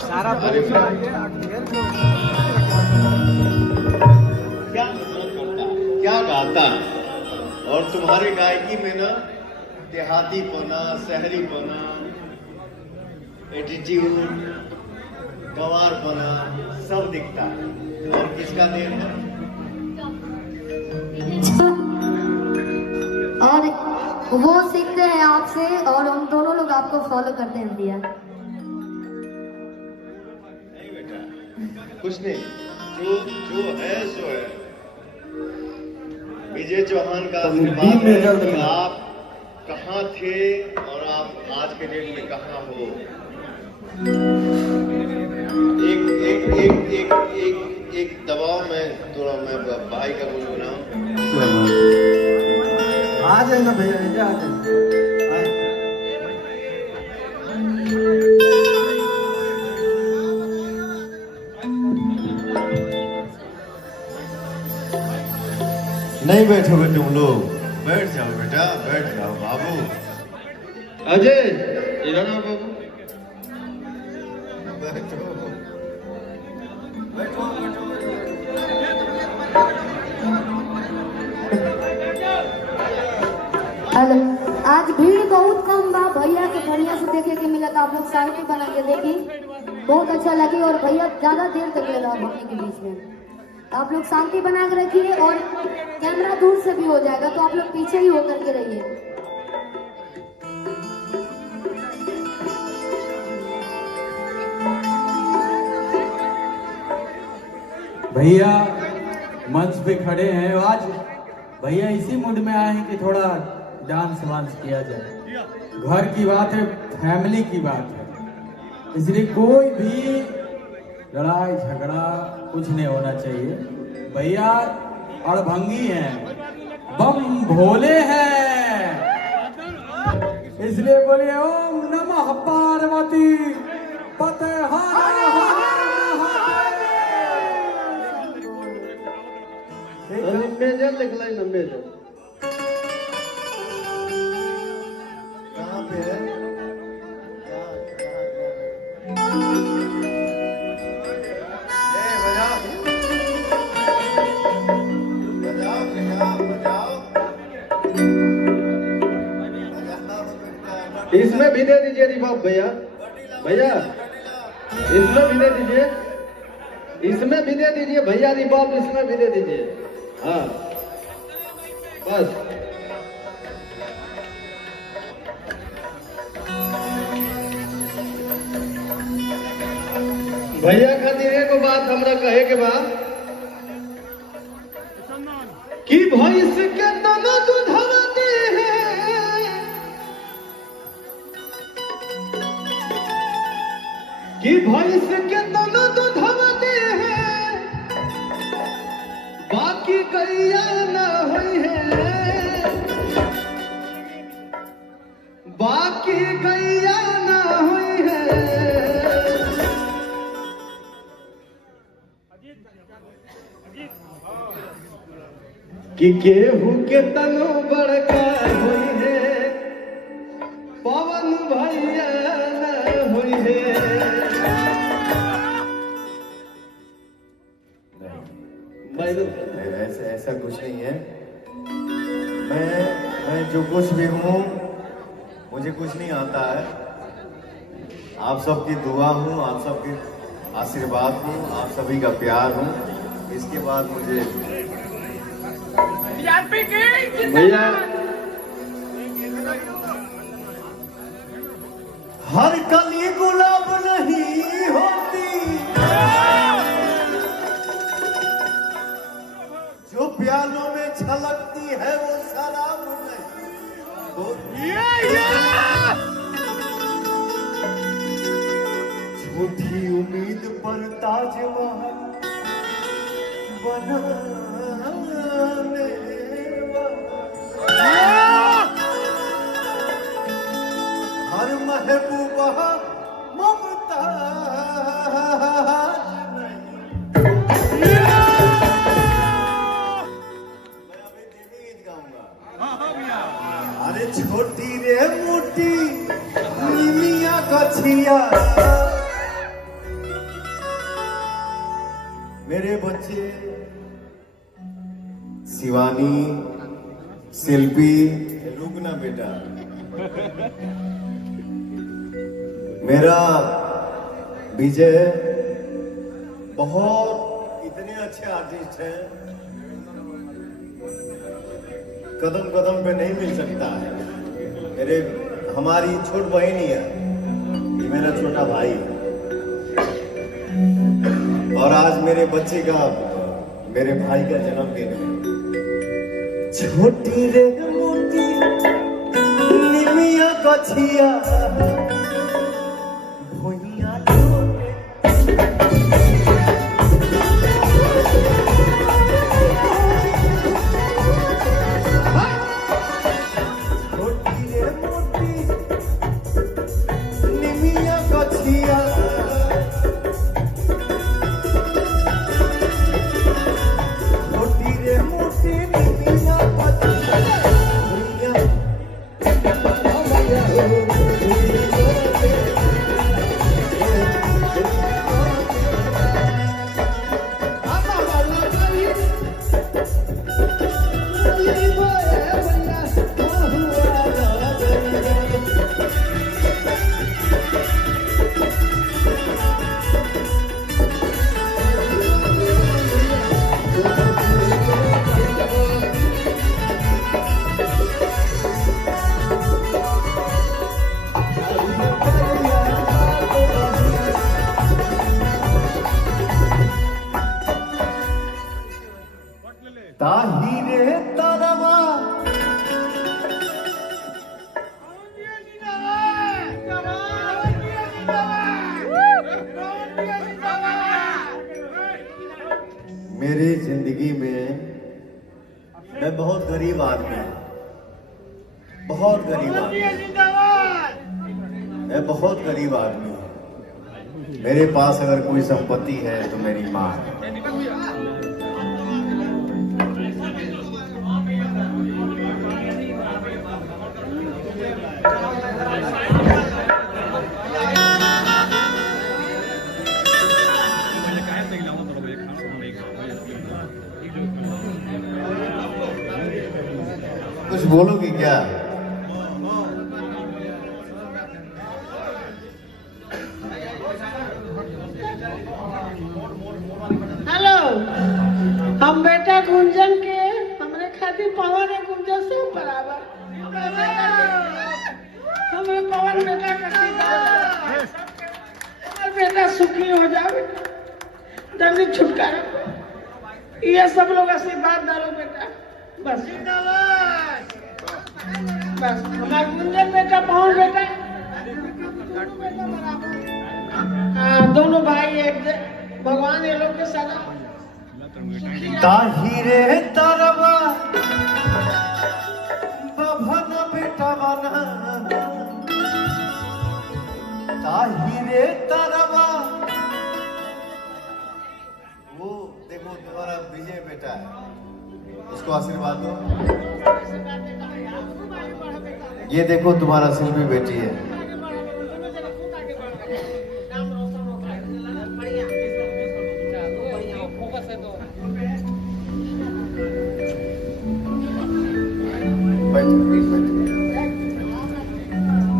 सारा क्या गाता और तुम्हारी गायकी में ना देहाती पना, शहरी पना, एटीट्यूड, गवार पना सब दिखता है। और किसका देन है? और वो सीखते हैं आपसे और हम दोनों लोग आपको फॉलो करते हैं भैया। नहीं बेटा, कुछ नहीं, जो है सो है। विजय चौहान का आशीर्वाद है कि आप कहाँ थे और आप आज के डेट में कहाँ हो। एक दबाव में थोड़ा मैं भाई का गुनगुनाऊं। आ जाए ना भैया, आ जाए। नहीं बैठोगे तुम लोग? बैठ जाओ बेटा, बैठ जाओ बाबू। अजय इधर आओ बाबू। बैठो हेलो, आज भीड़ बहुत कम बा, भैया के बढ़िया से देखे के मिला। आप लोग शांति बना के देखी, बहुत अच्छा लगी। और भैया ज्यादा देर तक ले रहा भक्ति के बीच में, आप लोग शांति बना के रखिए। और कैमरा दूर से भी हो जाएगा तो आप लोग पीछे ही होकर के रहिए। भैया मंच पे खड़े हैं, आज भैया इसी मूड में आए हैं कि थोड़ा डांस वांस किया जाए। घर की बात है, फैमिली की बात है, इसलिए कोई भी लड़ाई झगड़ा कुछ नहीं होना चाहिए। भैया अड़भंगी हैं, बम भोले हैं, इसलिए बोलिए ओम नमः पार्वती पते। मेजर लिख लाई ना, मेजर कहाँ पे है? इसमें भी दे दीजिए रिबॉब भैया। भैया इसमें भी दे दीजिए, इसमें भी दे दीजिए भैया रिबॉब, इसमें भी दे दीजिए। हाँ बस। भैया खातिर एगो बात हमरा कहे के बा कि भैंस के तना दूधवा दे कि भैंस के तना दूधवा दे बाकी गैया न होई है, बाकी गैया न होई है। कि केहू के तनो बड़का होई है, पवन भैया न होई है। ऐसा कुछ नहीं है। मैं जो कुछ भी हूँ, मुझे कुछ नहीं आता है। आप सबकी दुआ हूँ, आप सबके आशीर्वाद हूँ, आप सभी का प्यार हूँ। इसके बाद मुझे भैया हर कली गुलाब नहीं होती, जो प्यालों में छलकती है वो शराब नहीं होती। झूठी उम्मीद पर ताजमहल बनाने हर महबूबा मुमताज नहीं। मैं अभी धीमी गीत गाऊंगा। अरे छोटी रे मोटी निमिया गछिया बच्चे शिवानी, शिल्पी, रुकना बेटा, मेरा विजय बहुत इतने अच्छे आर्टिस्ट हैं, कदम कदम पे नहीं मिल सकता है। हमारी छोट बहन ही है, ये मेरा छोटा भाई है। और आज मेरे बच्चे का, मेरे भाई का जन्मदिन है। छोटी रे मोटी निमिया कछिया भुइया छोटी रे मोटी निमिया कछिया छोटी रे मोटी निमिया कछिया भुइया ताहिरे तरवा मेरी जिंदगी में मैं बहुत गरीब आदमी हूँ, बहुत गरीब आदमी, मैं बहुत गरीब आदमी हूँ। मेरे पास अगर कोई संपत्ति है तो मेरी माँ है। कुछ बोलोगी क्या? हेलो, हम बेटा गुंजन के हमरे खातिर पवन है गुंजन से बराबर। हमरे पवन बेटा का बेटा सुखी हो जावे, जल्दी छुटकारा। ये सब लोग आशीर्वाद डालो बेटा, बस बस। हमारा गुंजन बेटा पवन बेटा बराबर। हाँ, दोनों भाई एक भगवान ये लोग के सदा। ताहिरे तरवा बभन बेटा बना, ताहिरे तरवा। वो देखो तुम्हारा विजय बेटा है, उसको आशीर्वाद दो। ये देखो तुम्हारा शिल्पी बेटी है।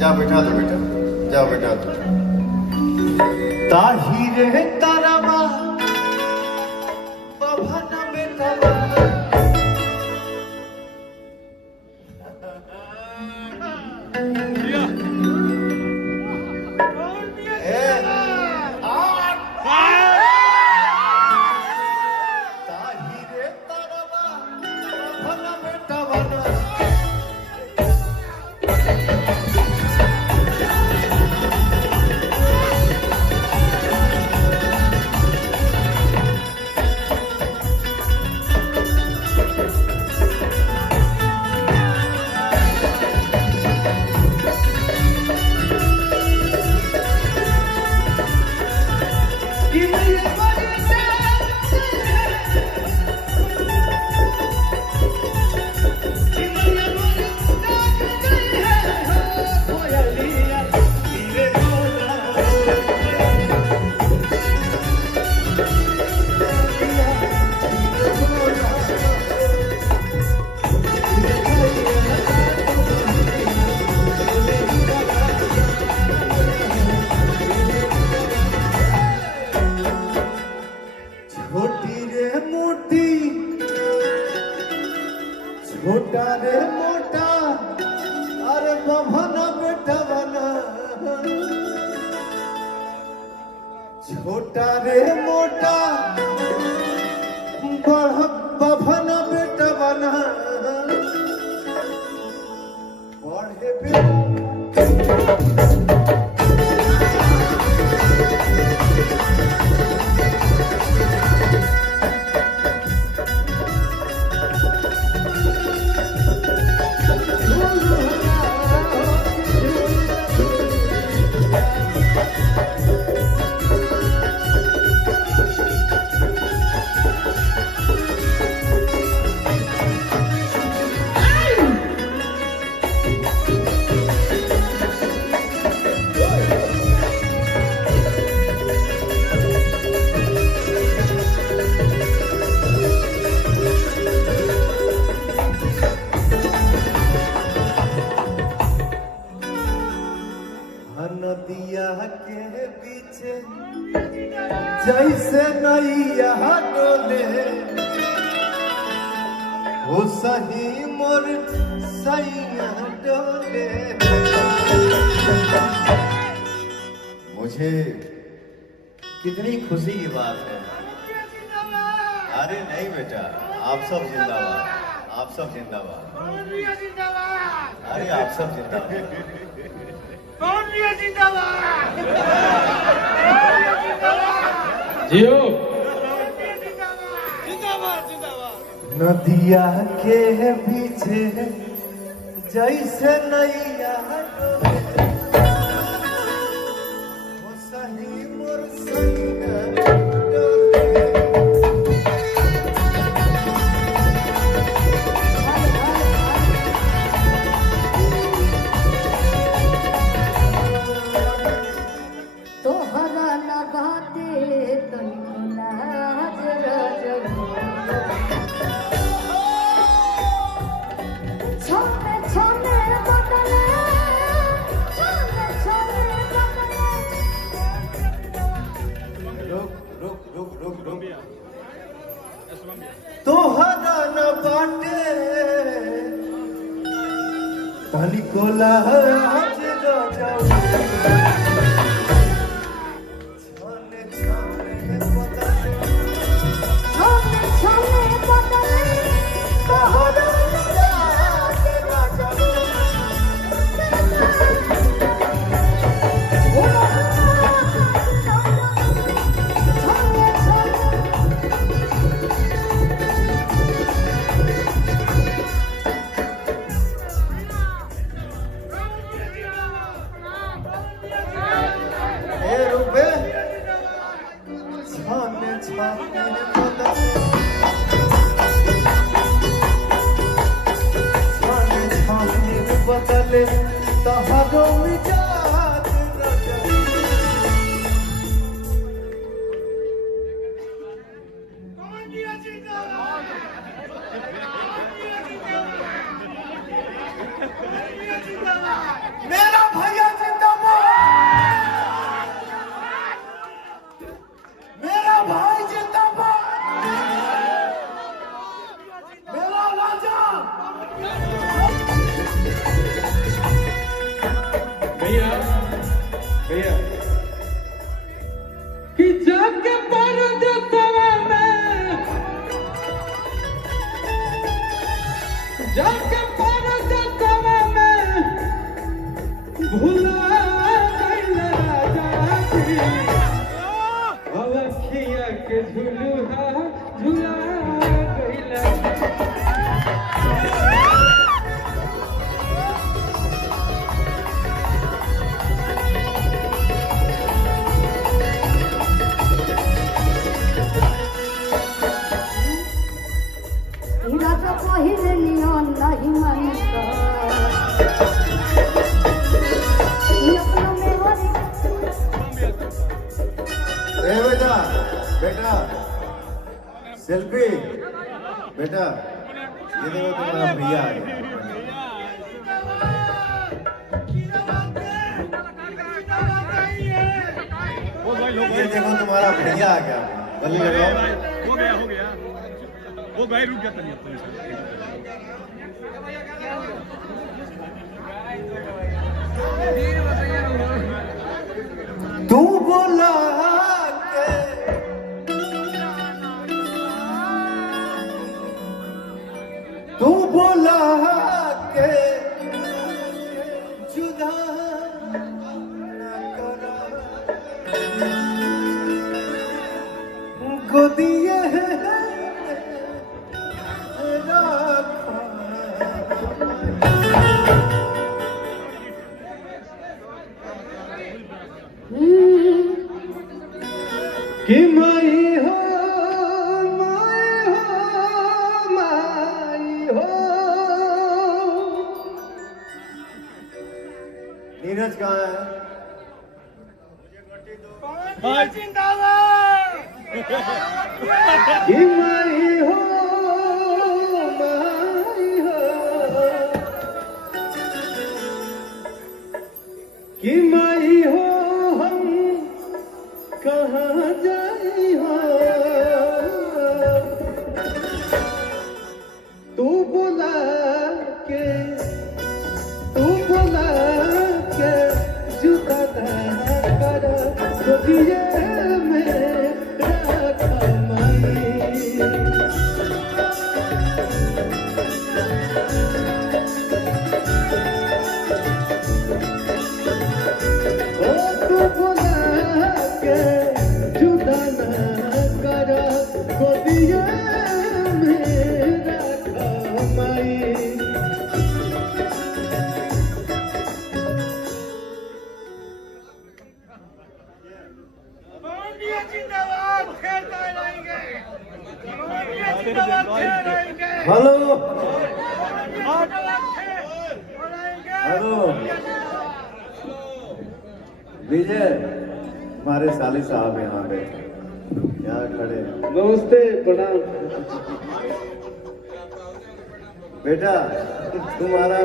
जाओ बैठा दो बेटा, जाओ बैठा दो। ताहिरे तरवा बभन बेटा बना। छोटा रे मोटा बड़ा बभना बेटा बना पढ़े बेटा नदिया के पीछे जैसे नैया डोले हो सही मोर सैया डोले। मुझे कितनी खुशी की बात है। अरे नहीं बेटा, आप सब जिंदाबाद, आप सब जिंदाबाद, अरे आप सब जिंदाबाद। जियो नदिया के पीछे जैसे नैया डोले, हो सही मोर सैया डोले। तोहरा न बाटे तनिको लाज रजबू। छोने छोने बदले, छोने छोने बदले। रुक रुक रुक रुक रुक, तोहरा न बाटे तनिको लाज रजबू। छोने छोने बदले, तोहरा न बाटे रजबू। छोने छोने ए रुपे छाने छाने बदले, छाने छाने बदले तोहरो मिजाज रजबू। मेरा भैया जिंदाबाद, मेरा भाई जिंदाबाद, मेरा राजा। भैया भैया कि जाके परदेसवा में, जाके परदेसवा में भुला गइल राजा जी। अवखिया के झुलुहा झुला गइल। हीरा तो पहिले नियन नहीं मानता। ई अपना में होरी ए बेटा बेटा सेल्फी बेटा, ये देखो तुम्हारा भैया आ गया। ये देखो तुम्हारा भैया आ गया। गले लगाओ। हो गया वो भाई रुक गया तनिया तू बोला गोदिए कि माई हो माई हो माई हो। नीरज कहाँ है? कि माई हो माई हो कि माई हो हम कहाँ जाई हो। तू बुला के जुदा ना कर गोदिए में रख माई। ओ तू बुला के जुदा ना कर गोदिए में रख माई। हेलो हेलो विजय, हमारे साली साहब यहाँ पे यहाँ खड़े हैं। नमस्ते प्रणाम। बेटा तुम्हारा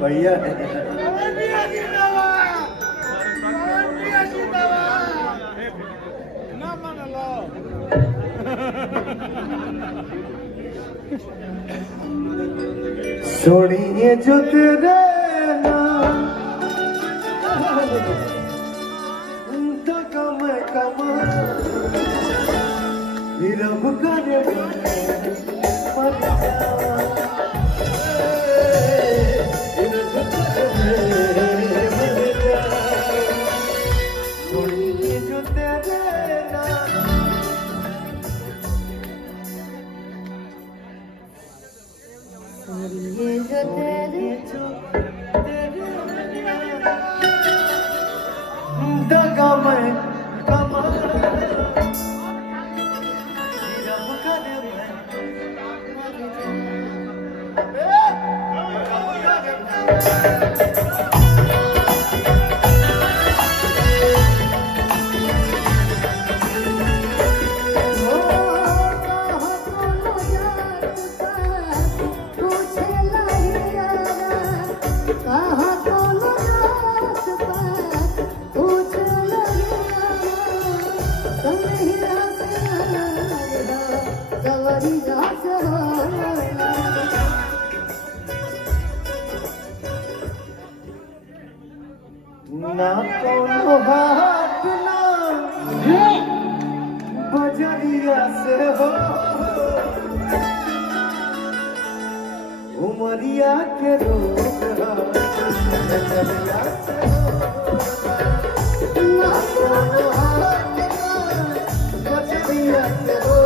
भैया है। छोड़िए जो तेरे नाम तो कम फिर अब करे मर जावा। छोड़िए जो तेरे नाम ये जो तेरे दगा मैं कमा ना कोनो हाथ ना बजरिया से हो उमरिया के रोग बजरिया से हो। ना कोनो हाथ ना बजरिया से हो